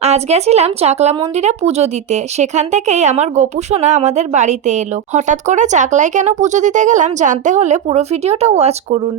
আজ গেছিলাম চাকলা মন্দিরে পুজো দিতে, সেখান থেকেই আমার গোপু সোনা আমাদের বাড়িতে এলো। হঠাৎ করে চাকলায় কেন পুজো দিতে গেলাম জানতে হলে পুরো ভিডিওটা ওয়াচ করুন।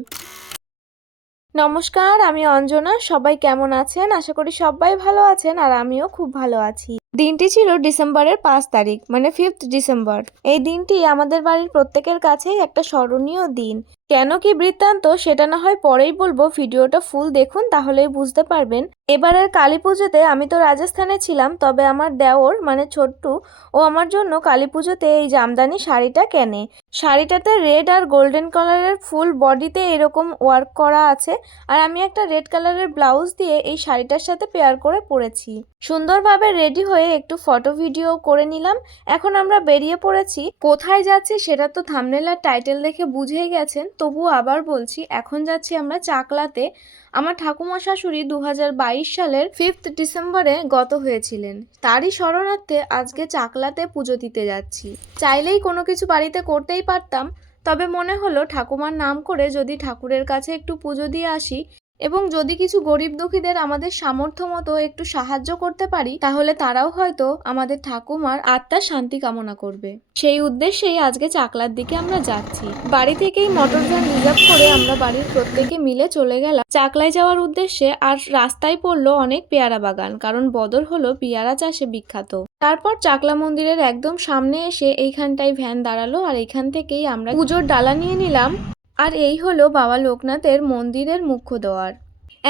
নমস্কার, আমি অঞ্জনা। সবাই কেমন আছেন? আশা করি সবাই ভালো আছেন, আর আমিও খুব ভালো আছি। দিনটি ছিল ডিসেম্বরের 5 তারিখ, মানে 5th ডিসেম্বর। এই দিনটি আমাদের বাড়ির প্রত্যেকের কাছেই একটা স্মরণীয় দিন। কেন, কি বৃত্তান্ত সেটা না হয় পরেই বলবো, ভিডিওটা ফুল দেখুন তাহলেই বুঝতে পারবেন। এবারের কালী পুজোতে আমি তো রাজস্থানে ছিলাম, তবে আমার দেওর মানে ছোট্টু, ও আমার জন্য কালী পুজোতে এই জামদানি শাড়িটা কেনে। শাড়িটাতে রেড আর গোল্ডেন কালারের ফুল বডিতে এরকম ওয়ার্ক করা আছে, আর আমি একটা রেড কালারের ব্লাউজ দিয়ে এই শাড়িটার সাথে পেয়ার করে পরেছি। সুন্দরভাবে রেডি হয়ে একটু ফটো ভিডিও করে নিলাম। এখন আমরা বেরিয়ে পড়েছি। কোথায় যাচ্ছি সেটা তো থাম্বনেল আর টাইটেল দেখে বুঝেই গেছেন, তবুও আবার বলছি, এখন যাচ্ছি আমরা চাকলাতে। আমার ঠাকুমা শাশুড়ি 2022 সালের 5th ডিসেম্বরে গত হয়েছিলেন, তারই স্মরণার্থে আজকে চাকলাতে পুজো দিতে যাচ্ছি। চাইলেই কোনো কিছু বাড়িতে করতেই পারতাম, তবে মনে হলো ঠাকুমার নাম করে যদি ঠাকুরের কাছে একটু পুজো দিয়ে আসি, এবং যদি কিছু গরিব দুঃখীদের আমাদের সামর্থ্য মতো একটু সাহায্য করতে পারি, তাহলে তারাও হয়তো আমাদের ঠাকুমার আত্মার শান্তি কামনা করবে। সেই উদ্দেশ্যেই আজকে চাকলার দিকে আমরা যাচ্ছি। বাড়ি থেকেই মোটর ভ্যান রিজার্ভ করে আমরা বাড়ির প্রত্যেকে মিলে চলে গেলাম চাকলায় যাওয়ার উদ্দেশ্যে। আর রাস্তায় পড়লো অনেক পেয়ারা বাগান, কারণ বদর হলো পেয়ারা চাষে বিখ্যাত। তারপর চাকলা মন্দিরের একদম সামনে এসে এইখানটায় ভ্যান দাঁড়ালো, আর এইখান থেকেই আমরা পুজোর ডালা নিয়ে নিলাম। আর এই হলো বাবা লোকনাথের মন্দিরের মুখ্য দ্বার।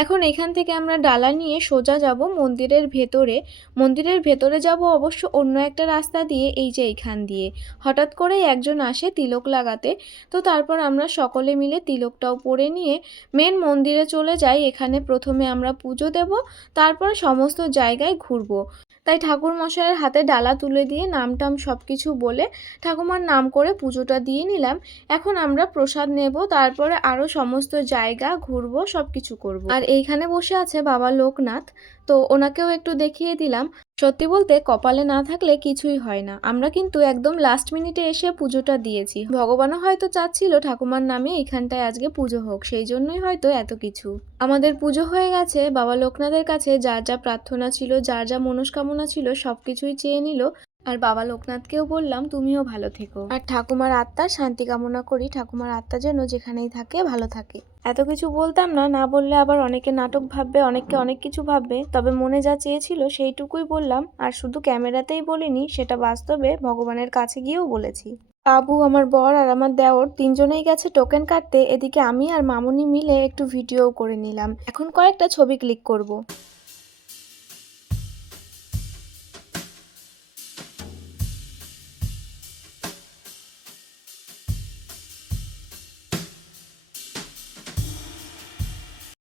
এখন এখান থেকে আমরা ডালা নিয়ে সোজা যাব মন্দিরের ভেতরে। মন্দিরের ভেতরে যাব অবশ্য অন্য একটা রাস্তা দিয়ে, এই যে এইখান দিয়ে। হঠাৎ করেই একজন আসে তিলক লাগাতে, তো তারপর আমরা সকলে মিলে তিলকটাও পরে নিয়ে মেন মন্দিরে চলে যাই। এখানে প্রথমে আমরা পুজো দেব, তারপর সমস্ত জায়গায় ঘুরবো। তাই ঠাকুর মশাইয়ের হাতে ডালা তুলে দিয়ে নাম টাম সব কিছু বলে ঠাকুমার নাম করে পুজোটা দিয়ে নিলাম। এখন আমরা প্রসাদ নেব, তারপরে আরও সমস্ত জায়গা ঘুরবো, সব কিছু করবো। আর এইখানে বসে আছে বাবা লোকনাথ, তো ওনাকেও একটু দেখিয়ে দিলাম। সত্যি বলতে কপালে না থাকলে কিছুই হয় না। আমরা কিন্তু একদম লাস্ট মিনিটে এসে পুজোটা দিয়েছি। ভগবানও হয়তো চাচ্ছিল ঠাকুমার নামে এইখানটায় আজকে পুজো হোক, সেই জন্যই হয়তো এত কিছু। আমাদের পুজো হয়ে গেছে। বাবা লোকনাথের কাছে যার যা প্রার্থনা ছিল, যার যা মনস্কামনা ছিল, সবকিছুই চেয়ে নিল। আর বাবা লোকনাথকেও বললাম তুমিও ভালো থেকো, আর ঠাকুমার আত্মার শান্তি কামনা করি, ঠাকুমার আত্মা যেন যেখানেই থাকে ভালো থাকে। এত কিছু বলতাম না, না বললে আবার অনেকে নাটক ভাববে, অনেককে অনেক কিছু ভাববে। তবে মনে যা চেয়েছিল সেইটুকুই বললাম, আর শুধু ক্যামেরাতেই বলিনি, সেটা বাস্তবে ভগবানের কাছে গিয়েও বলেছি। বাবু, আমার বর আর আমার দেওর তিনজনেই গেছে টোকেন কাটতে। এদিকে আমি আর মামুনি মিলে একটু ভিডিও করে নিলাম। এখন কয়েকটা ছবি ক্লিক করব।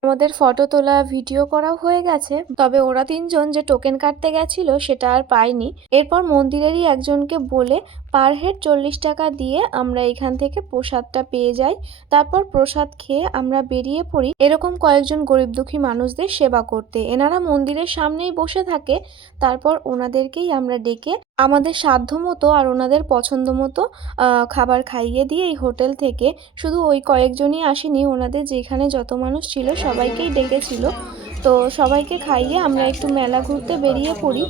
আমাদের ফটো তোলা ভিডিও করাও হয়ে গেছে, তবে ওরা তিনজন যে টোকেন কাটতে গেছিল সেটা আর পাইনি। এরপর মন্দিরেরই একজনকে বলে পার হেড 40 টাকা দিয়ে আমরা এখান থেকে প্রসাদটা পেয়ে যাই। তারপর প্রসাদ খেয়ে আমরা বেরিয়ে পড়ি এরকম কয়েকজন গরিব দুঃখী মানুষদের সেবা করতে। এনারা মন্দিরের সামনেই বসে থাকে। তারপর ওনাদেরকেই আমরা ডেকে আমাদের সাধ্য মতো আর ওনাদের পছন্দ মতো খাবার খাইয়ে দিয়ে এই হোটেল থেকে, শুধু ওই কয়েকজনই আসেনি, ওনাদের যেখানে যত মানুষ ছিল সবাইকেই ডেকেছিল। তো সবাইকে খাইয়ে আমরা একটু মেলা ঘুরতে বেরিয়ে পড়ি।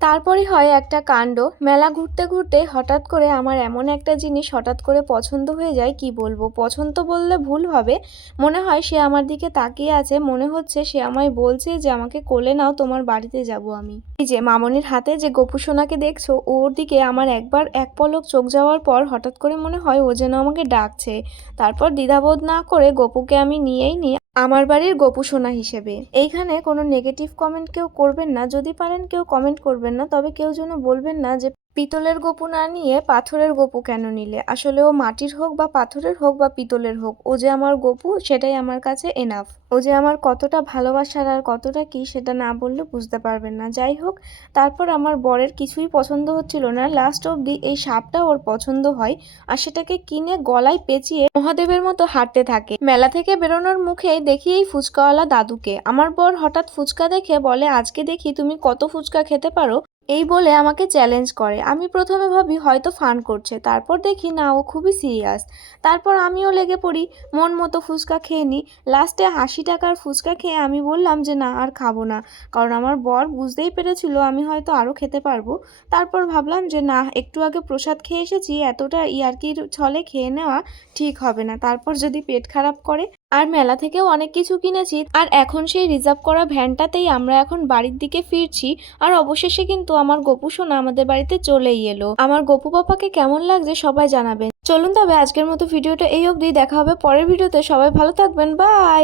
তারপরই হয় একটা কাণ্ড। মেলা ঘুরতে ঘুরতে হঠাৎ করে আমার এমন একটা জিনিস হঠাৎ করে পছন্দ হয়ে যায়, কি বলবো, পছন্দ বললে ভুল হবে। মনে হয় সে আমার দিকে তাকিয়ে আছে, মনে হচ্ছে সে আমায় বলছে যে আমাকে কোলে নাও, তোমার বাড়িতে যাব আমি। এই যে মামনির হাতে যে গোপু সোনাকে দেখছো, ওর দিকে আমার একবার এক পলক চোখ যাওয়ার পর হঠাৎ করে মনে হয় ও যেন আমাকে ডাকছে। তারপর দ্বিধাবোধ না করে গোপুকে আমি নিয়েই নিই আমার বাড়ির গোপু সোনা হিসেবে। এইখানে কোনো নেগেটিভ কমেন্ট কেউ করবেন না, যদি পারেন কেউ কমেন্ট করবেন না, তবে কেউ যেন বলবেন না যে পিতলের গোপু না নিয়ে পাথরের গোপু কেন নিলে। আসলে ও মাটির হোক বা পাথরের হোক বা পিতলের হোক, ও যে আমার গোপু সেটাই আমার কাছে এনাফ। ও যে আমার কতটা ভালোবাসার আর কতটা কি সেটা না বললে বুঝতে পারবেন না। যাই হোক, তারপর আমার বরের কিছুই পছন্দ হচ্ছিল না। লাস্ট অবধি এই সাপটা ওর পছন্দ হয়, আর সেটাকে কিনে গলায় পেঁচিয়ে মহাদেবের মতো হাঁটতে থাকে। মেলা থেকে বেরোনোর মুখেই দেখি এই ফুচকাওয়ালা দাদুকে। আমার বর হঠাৎ ফুচকা দেখে বলে, আজকে দেখি তুমি কত ফুচকা খেতে পারো। এই বলে আমাকে চ্যালেঞ্জ করে। আমি প্রথমে ভাবি হয়তো ফান করছে, তারপর দেখি না, ও খুবই সিরিয়াস। তারপর আমিও লেগে পড়ি, মন মতো ফুচকা খেয়ে নিই। লাস্টে ৮০ টাকার ফুচকা খেয়ে আমি বললাম যে না, আর খাবো না, কারণ আমার বর বুঝতেই পেরেছিল আমি হয়তো আরও খেতে পারবো। তারপর ভাবলাম যে না, একটু আগে প্রসাদ খেয়ে এসেছি, এতটা ইয়ার্কির ছলে খেয়ে নেওয়া ঠিক হবে না, তারপর যদি পেট খারাপ করে। আর মেলা থেকেও অনেক কিছু কিনেছি, আর এখন সেই রিজার্ভ করা ভ্যানটাতেই আমরা এখন বাড়ির দিকে ফিরছি। আর অবশেষে কিন্তু আমার গপু সোনা আমাদের বাড়িতে চলেই এলো। আমার গপু পাপাকে কেমন লাগছে সবাই জানাবেন। চলুন তবে আজকের মতো ভিডিওটা এই অবধি, দেখা হবে পরের ভিডিওতে। সবাই ভালো থাকবেন, বাই।